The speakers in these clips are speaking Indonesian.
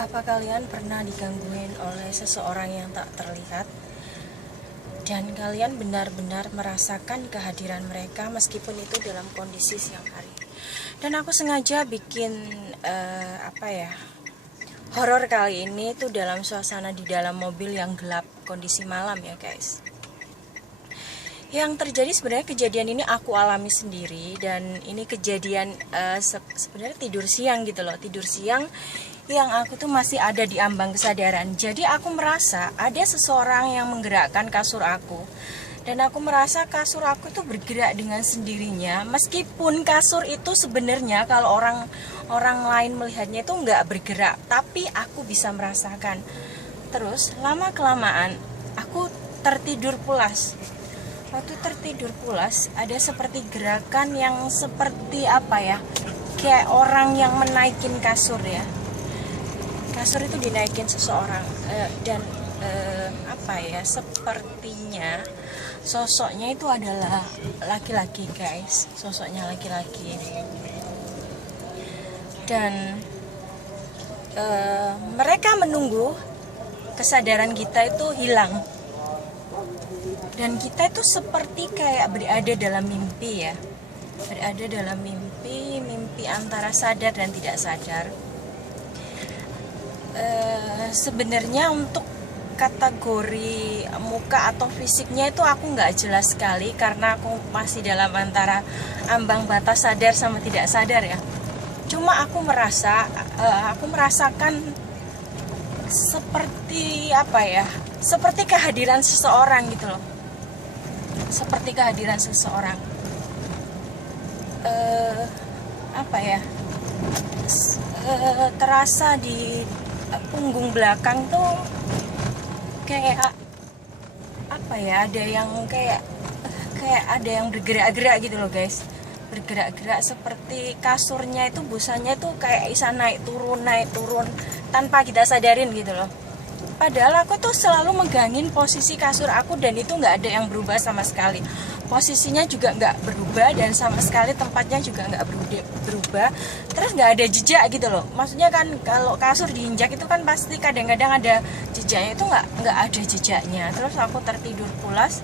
Apa kalian pernah digangguin oleh seseorang yang tak terlihat dan kalian benar-benar merasakan kehadiran mereka meskipun itu dalam kondisi siang hari? Dan aku sengaja bikin horor kali ini tuh dalam suasana di dalam mobil yang gelap, kondisi malam ya guys. Yang terjadi sebenarnya kejadian ini aku alami sendiri, dan ini kejadian sebenarnya tidur siang gitu loh, tidur siang yang aku tuh masih ada di ambang kesadaran. Jadi aku merasa ada seseorang yang menggerakkan kasur aku, dan aku merasa kasur aku tuh bergerak dengan sendirinya, meskipun kasur itu sebenarnya kalau orang lain melihatnya itu nggak bergerak, tapi aku bisa merasakan. Terus lama kelamaan aku tertidur pulas. Waktu tertidur pulas ada seperti gerakan yang seperti kayak orang yang menaikin kasur ya. Kasur itu dinaikin seseorang dan sepertinya sosoknya itu adalah laki-laki guys, sosoknya laki-laki. Dan mereka menunggu kesadaran kita itu hilang, dan kita itu seperti kayak berada dalam mimpi ya, berada dalam mimpi antara sadar dan tidak sadar. Sebenarnya untuk kategori muka atau fisiknya itu aku nggak jelas sekali, karena aku masih dalam antara ambang batas sadar sama tidak sadar ya. Cuma aku merasakan seperti seperti kehadiran seseorang gitu loh, seperti kehadiran seseorang. Terasa di punggung belakang tuh kayak ada yang kayak ada yang bergerak-gerak gitu loh guys, bergerak-gerak seperti kasurnya itu, busanya itu kayak bisa naik turun tanpa kita sadarin gitu loh. Padahal aku tuh selalu megangin posisi kasur aku, dan itu nggak ada yang berubah sama sekali. Posisinya juga nggak berubah, dan sama sekali tempatnya juga nggak berubah. Terus nggak ada jejak gitu loh. Maksudnya kan kalau kasur diinjak itu kan pasti kadang-kadang ada jejaknya, itu nggak ada jejaknya. Terus aku tertidur pulas.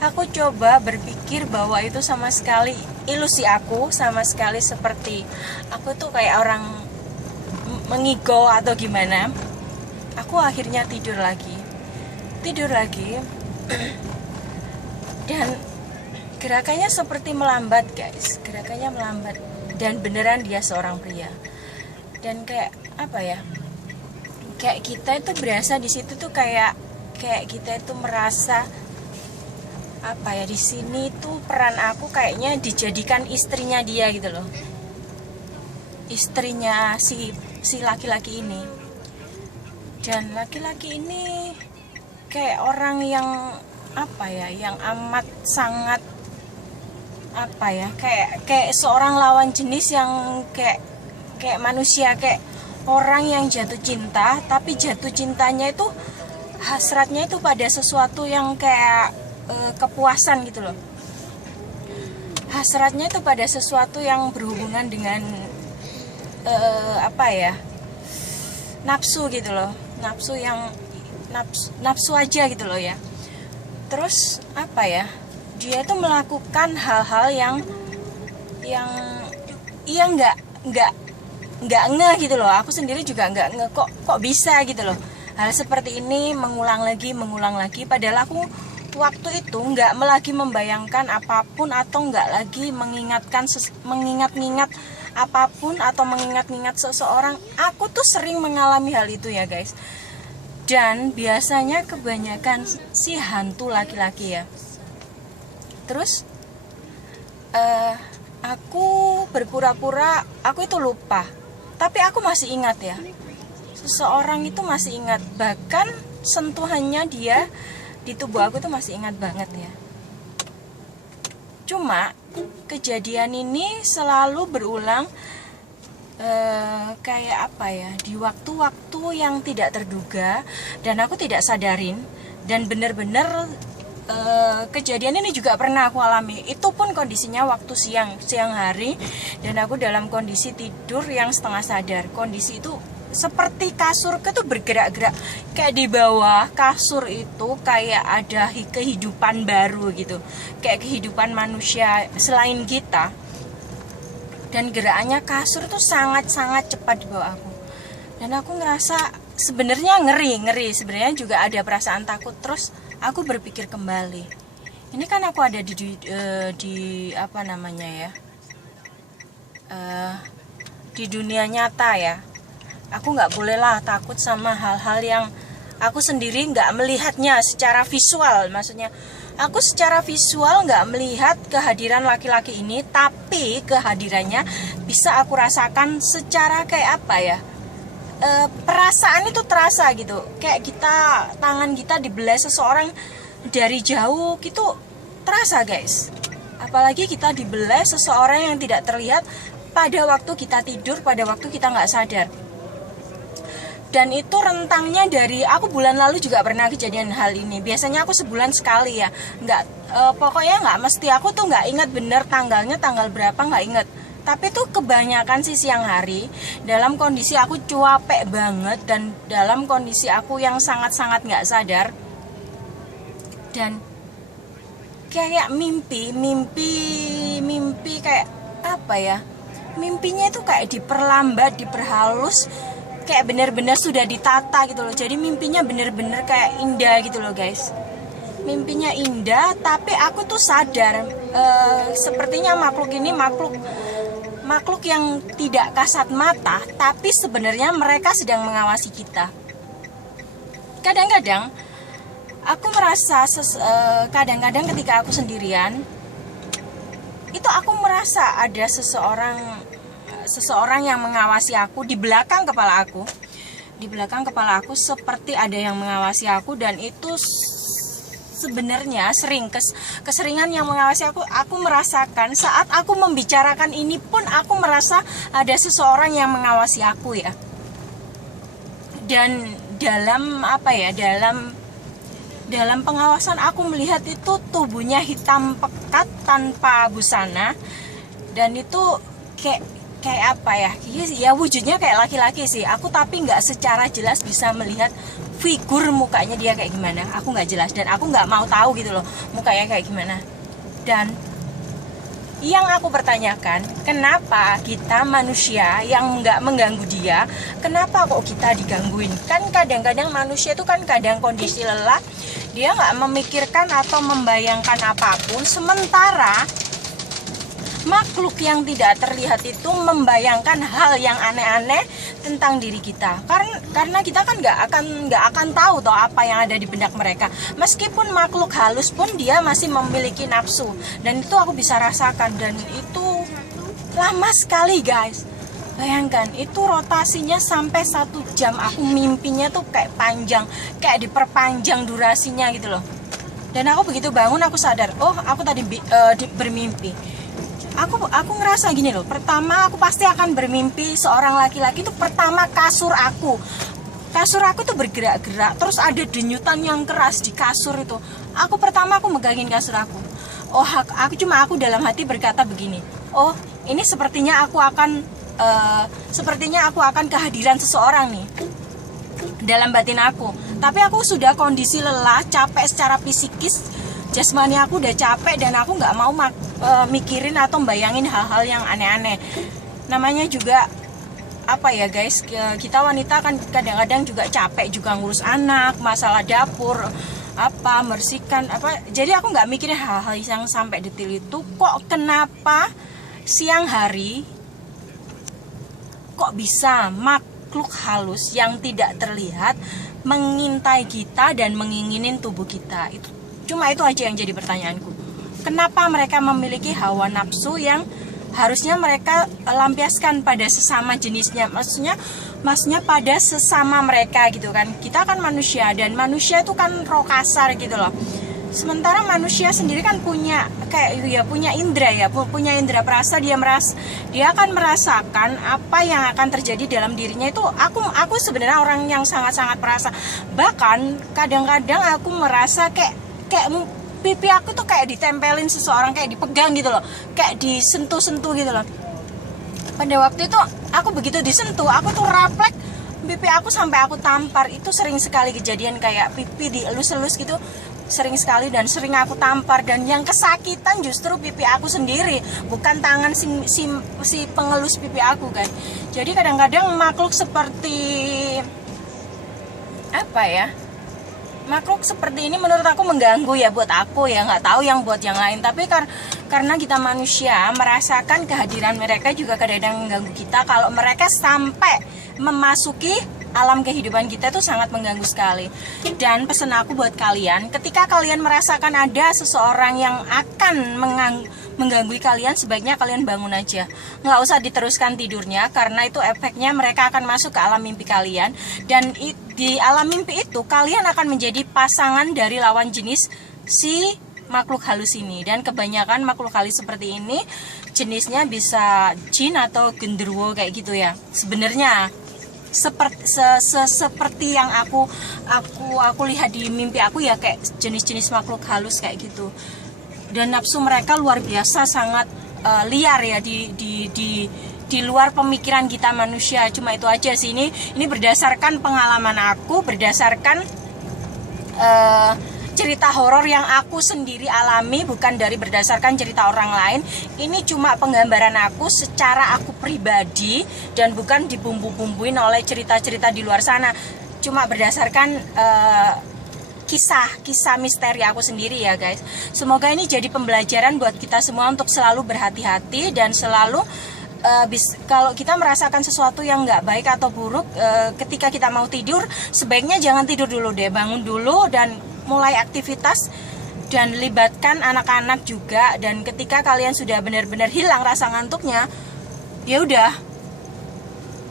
Aku coba berpikir bahwa itu sama sekali ilusi aku, sama sekali seperti aku tuh kayak orang mengigau atau gimana. Aku akhirnya tidur lagi dan gerakannya seperti melambat guys, gerakannya melambat, dan beneran dia seorang pria. Dan kayak kayak kita itu berasa di situ tuh kayak kita itu merasa di sini tuh peran aku kayaknya dijadikan istrinya dia gitu loh, istrinya si laki-laki ini. Dan laki-laki ini kayak orang yang yang amat sangat kayak seorang lawan jenis yang kayak manusia, kayak orang yang jatuh cinta, tapi jatuh cintanya itu hasratnya itu pada sesuatu yang kayak kepuasan gitu loh. Hasratnya itu pada sesuatu yang berhubungan dengan nafsu gitu loh, nafsu aja gitu loh ya. Terus dia itu melakukan hal-hal yang ia nggak ngeh gitu loh. Aku sendiri juga nggak ngeh kok bisa gitu loh hal seperti ini mengulang lagi. Padahal aku waktu itu nggak lagi membayangkan apapun, atau nggak lagi mengingat-ingat apapun, atau mengingat-ingat seseorang. Aku tuh sering mengalami hal itu ya guys, dan biasanya kebanyakan si hantu laki-laki ya. Terus aku berpura-pura aku itu lupa, tapi aku masih ingat ya, seseorang itu masih ingat, bahkan sentuhannya dia di tubuh aku tuh masih ingat banget ya. Cuma kejadian ini selalu berulang di waktu-waktu yang tidak terduga, dan aku tidak sadarin. Dan benar-benar kejadian ini juga pernah aku alami. Itu pun kondisinya waktu siang hari, dan aku dalam kondisi tidur yang setengah sadar. Kondisi itu seperti kasurku tuh bergerak-gerak, kayak di bawah kasur itu kayak ada kehidupan baru gitu, kayak kehidupan manusia selain kita. Dan gerakannya kasur tuh sangat-sangat cepat di bawah aku. Dan aku ngerasa sebenarnya ngeri sebenarnya juga ada perasaan takut. Terus aku berpikir kembali, ini kan aku ada di apa namanya ya, di dunia nyata ya. Aku nggak bolehlah takut sama hal-hal yang aku sendiri nggak melihatnya secara visual. Maksudnya aku secara visual nggak melihat kehadiran laki-laki ini, tapi kehadirannya bisa aku rasakan secara kayak apa ya, perasaan itu terasa gitu. Kayak tangan kita dibelah seseorang dari jauh gitu, terasa guys. Apalagi kita dibelah seseorang yang tidak terlihat pada waktu kita tidur, pada waktu kita nggak sadar. Dan itu rentangnya dari aku bulan lalu juga pernah kejadian hal ini. Biasanya aku sebulan sekali ya, pokoknya nggak mesti, aku tuh nggak ingat bener tanggalnya, tanggal berapa nggak inget. Tapi tuh kebanyakan sih siang hari, dalam kondisi aku capek banget dan dalam kondisi aku yang sangat-sangat nggak sadar. Dan kayak mimpi kayak apa ya, mimpinya itu kayak diperlambat, diperhalus, kayak benar-benar sudah ditata gitu loh. Jadi mimpinya benar-benar kayak indah gitu loh guys. Mimpinya indah, tapi aku tuh sadar sepertinya makhluk ini makhluk yang tidak kasat mata, tapi sebenarnya mereka sedang mengawasi kita. Kadang-kadang aku merasa kadang-kadang ketika aku sendirian, itu aku merasa ada seseorang yang mengawasi aku di belakang kepala aku. Di belakang kepala aku seperti ada yang mengawasi aku, dan itu sebenarnya keseringan yang mengawasi aku. Aku merasakan saat aku membicarakan ini pun aku merasa ada seseorang yang mengawasi aku ya. Dan dalam apa ya, dalam pengawasan aku melihat itu tubuhnya hitam pekat tanpa busana, dan itu kayak apa ya, wujudnya kayak laki-laki sih aku, tapi nggak secara jelas bisa melihat figur mukanya dia kayak gimana. Aku nggak jelas dan aku nggak mau tahu gitu loh mukanya kayak gimana. Dan yang aku pertanyakan, kenapa kita manusia yang nggak mengganggu dia, kenapa kok kita digangguin? Kan kadang-kadang manusia itu kan kadang kondisi lelah, dia nggak memikirkan atau membayangkan apapun, sementara makhluk yang tidak terlihat itu membayangkan hal yang aneh-aneh tentang diri kita. Karena kita kan nggak akan tahu toh apa yang ada di benak mereka. Meskipun makhluk halus pun dia masih memiliki nafsu, dan itu aku bisa rasakan. Dan itu lama sekali guys. Bayangkan itu rotasinya sampai 1 jam. Aku mimpinya tuh kayak panjang, kayak diperpanjang durasinya gitu loh. Dan aku begitu bangun aku sadar, oh aku tadi bermimpi. Aku ngerasa gini loh, pertama aku pasti akan bermimpi seorang laki-laki itu. Pertama kasur aku tuh bergerak-gerak, terus ada denyutan yang keras di kasur itu. Pertama aku megangin kasur aku. Aku dalam hati berkata begini, oh ini sepertinya aku akan kehadiran seseorang nih dalam batin aku. Tapi aku sudah kondisi lelah, capek secara psikis, jasmani aku udah capek, dan aku nggak mau mikirin atau bayangin hal-hal yang aneh-aneh. Namanya juga apa ya guys, kita wanita kan kadang-kadang juga capek juga ngurus anak, masalah dapur, membersihkan jadi aku nggak mikirin hal-hal yang sampai detail itu. Kok kenapa siang hari kok bisa makhluk halus yang tidak terlihat mengintai kita dan menginginin tubuh kita? Itu aja yang jadi pertanyaanku. Kenapa mereka memiliki hawa nafsu yang harusnya mereka lampiaskan pada sesama jenisnya? Maksudnya pada sesama mereka gitu kan. Kita kan manusia, dan manusia itu kan roh kasar gitu loh. Sementara manusia sendiri kan punya indera perasa. Dia akan merasakan apa yang akan terjadi dalam dirinya. Itu aku sebenarnya orang yang sangat-sangat perasa. Bahkan kadang-kadang aku merasa kayak pipi aku tuh kayak ditempelin seseorang, kayak dipegang gitu loh, kayak disentuh-sentuh gitu loh. Pada waktu itu aku begitu disentuh, aku tuh refleks pipi aku sampai aku tampar. Itu sering sekali kejadian kayak pipi dielus-elus gitu, sering sekali, dan sering aku tampar. Dan yang kesakitan justru pipi aku sendiri, bukan tangan si pengelus pipi aku kan. Jadi kadang-kadang makhluk seperti apa ya, makhluk seperti ini menurut aku mengganggu ya, buat aku ya, nggak tahu yang buat yang lain. Tapi karena kita manusia merasakan kehadiran mereka juga kadang-kadang mengganggu kita. Kalau mereka sampai memasuki alam kehidupan kita itu sangat mengganggu sekali. Dan pesan aku buat kalian, ketika kalian merasakan ada seseorang yang akan mengganggu kalian, sebaiknya kalian bangun aja, nggak usah diteruskan tidurnya, karena itu efeknya mereka akan masuk ke alam mimpi kalian. Dan di alam mimpi itu kalian akan menjadi pasangan dari lawan jenis si makhluk halus ini. Dan kebanyakan makhluk halus seperti ini jenisnya bisa jin atau genderuwo kayak gitu ya. Sebenarnya seperti yang aku lihat di mimpi aku ya, kayak jenis-jenis makhluk halus kayak gitu. Dan nafsu mereka luar biasa, sangat liar ya, di luar pemikiran kita manusia. Cuma itu aja sih, ini berdasarkan pengalaman aku, berdasarkan cerita horor yang aku sendiri alami, bukan dari berdasarkan cerita orang lain. Ini cuma penggambaran aku secara aku pribadi, dan bukan dibumbu-bumbuin oleh cerita-cerita di luar sana. Cuma berdasarkan kisah misteri aku sendiri ya guys. Semoga ini jadi pembelajaran buat kita semua untuk selalu berhati-hati, dan selalu kalau kita merasakan sesuatu yang nggak baik atau buruk, ketika kita mau tidur, sebaiknya jangan tidur dulu deh, bangun dulu dan mulai aktivitas, dan libatkan anak-anak juga. Dan ketika kalian sudah benar-benar hilang rasa ngantuknya, ya udah,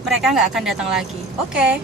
mereka nggak akan datang lagi. Oke.